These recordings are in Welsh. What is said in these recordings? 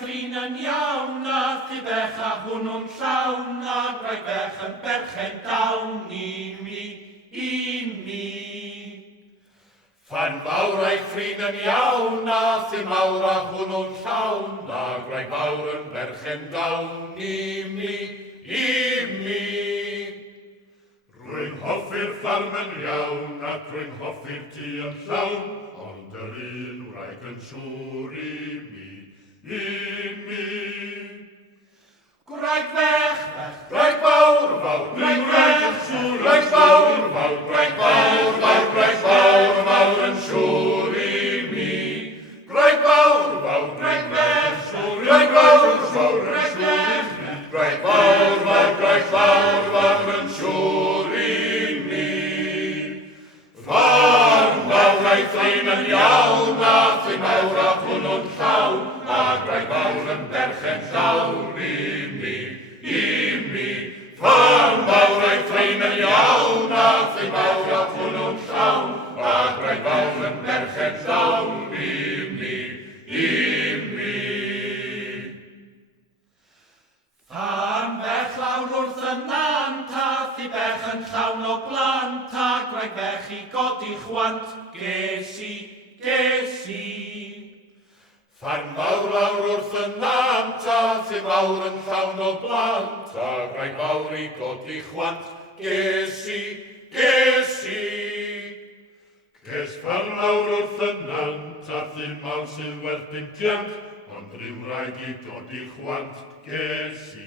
thrin yn iawn a thi bech a hwnnw'n llawn a gwraig bech yn berchen dawn i mi. Fan fawr a'i thrin yn iawn a thi mawr a hwnnw'n llawn a gwraig fawr yn berchen dawn i mi. Rwy'n hoffi'r ffarm yn iawn ac rwy'n hoffi'r tŷ yn llawn, ond yr un wraig yn siŵr i mi. Gwraig fech, Gwraig fawr, ni'n wraig yn siŵr, gwraig fawr, gwraig fawr yn siŵr i mi. Gwraig fawr, gwraig fech, gwraig fawr yn siŵr i mi. Gwraig fawr yn siŵr i mi. Ffarm fawr a'i thrin yn iawn a thi mawr a hwnnw'n llawn, a gwraig fawr yn berchen llawn i mi. Ffarm fawr a'i thrin yn iawn a thi mawr a hwnnw'n llawn, a gwraig fawr yn berchen llawn i mi. Ffarm fech lawr wrth y nant a thi bech yn llawn o blant a gwraig fech i godi chwant ges i. Ffarm fawr lawr wrth y nant a thi mawr yn llawn o blant, a gwraig fawr i godi chwant ges i. Ces ffarm lawr wrth y nant a thi mawr sy'n werth dim diant, ond ryw wraig i godi chwant ges i.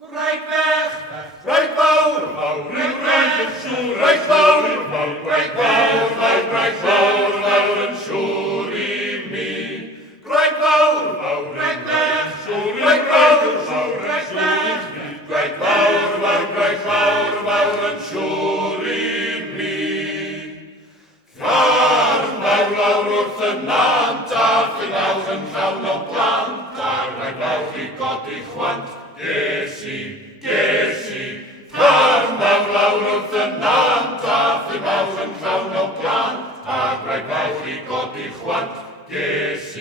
Gwraig fech, Gwraig fawr, ryw wraig yn siŵr, gwraig fawr, gwraig fawr yn siŵr i mi. Gwraig fawr, gwraig fech, gwraig fawr yn siŵr, gwraig fech, gwraig fawr yn siŵr i mi. Ffarm fawr lawr wrth y nant a thi mawr yn llawn o blant, a gwraig fawr i godi chwant ges i. Ffarm fawr lawr wrth y nant a thi mawr yn llawn o blant, a gwraig fawr i godi chwant ges i.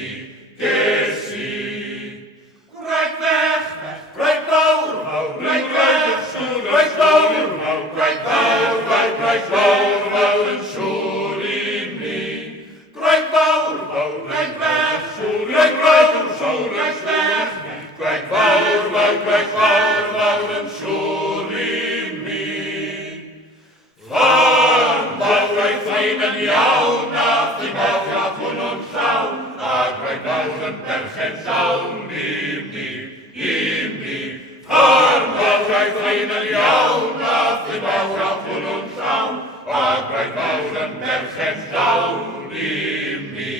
gwraig fech, Gwraig fawr, gwraig fech, gwraig fawr, gwraig fawr yn siŵr i mi. Gwraig fawr, gwraig fech, gwraig fawr, gwraig fech, gwraig fawr yn siŵr i mi. Ffarm fawr a'i thrin yn iawn a thi mawr a hwnnw'n llawn, a gwraig fawr yn berchen llawn i mi. Ffarm fawr a'i thrin yn iawn a thi mawr a hwnnw'n llawn, a gwraig fawr yn berchen llawn i mi.